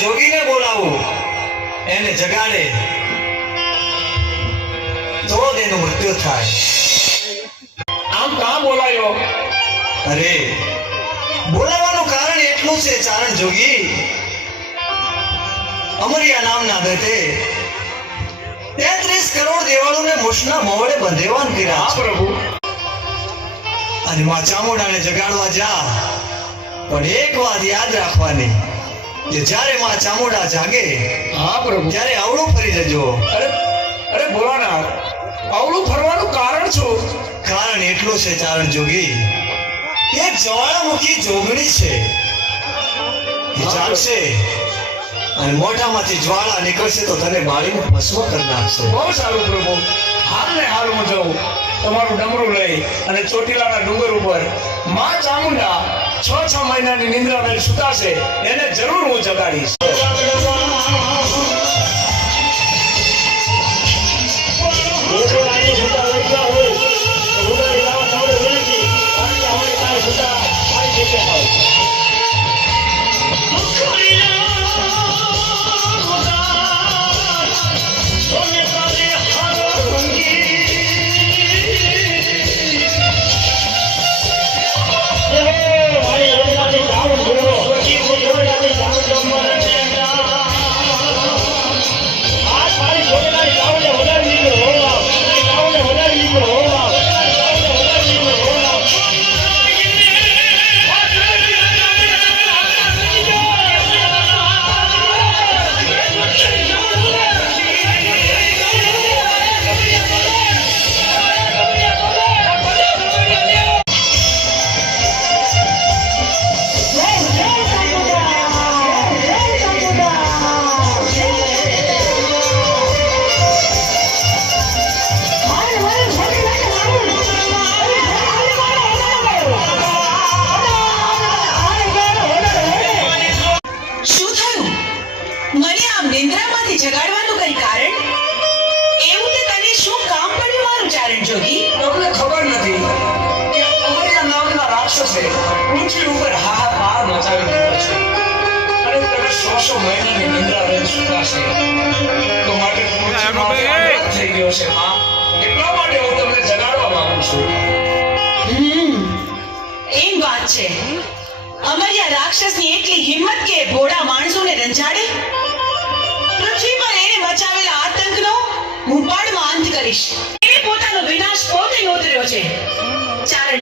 જોગીને બોલાવું, એને જગાડે તો તેનું મૃત્યુ થાય. આમ કાં બોલાયો? અરે બોલાવાનું કારણ એટલું છે ચારણ જોગી, અમરિયા નામના દત્તે 33 કરોડ દેવાળોને મુઠના મોવડે બંધેવાન કર્યા. હા પ્રભુ. અને માં ચામુંડાને જગાડવા જા, પણ એક વાત યાદ રાખવાની કે જ્યારે માં ચામુંડા જાગે હા પ્રભુ. ત્યારે આવડું ફરી જજો. અરે ભોળાનાથ, આવડું ફરવાનું કારણ શું? કારણ એટલું છે ચારણ જોગી, એક જ્વાળામુખી જોગણી છે, એ જાગશે અને મોઢામાંથી જ્વાળા નીકળશે તો તને બાળીને ભસ્મ કરી નાખશે. બહુ સારું પ્રભુ. હાલ ને હાલ હું જાઉં તમારું ડમરું લઈ અને ચોટીલાના ડુંગર ઉપર માં ચામુંડા 6 મહિનાની નિંદ્રામાં સુતાશે, એને જરૂર હું જગાડીશ. જગાડવાનું કઈ કારણ? એવું તે તને શું કામ પડ્યું મારું ચારણ જોગી? તમને ખબર નથી કે અમરિયા નામના રાક્ષસે પૃથ્વી ઉપર હાહાકાર મચાવી દીધો છે અને તમે 100 મહિનાની નિંદ્રા રહી સુતાશે. તો માટે પૃથ્વીમાં આઘાત થઈ ગયો છે માં, એટલા માટે હું તમને જગાડવા માંગુ છું. એમ વાત છે. અમરિયા રાક્ષસની એટલી હિંમત કે ભોળા માણસોને રંજાડે? પૃથ્વી પર એને મચાવેલા આતંકનો હું પળમાં અંત કરીશ. એને પોતાનો વિનાશ પોતે નોતર્યો છે. ચારણ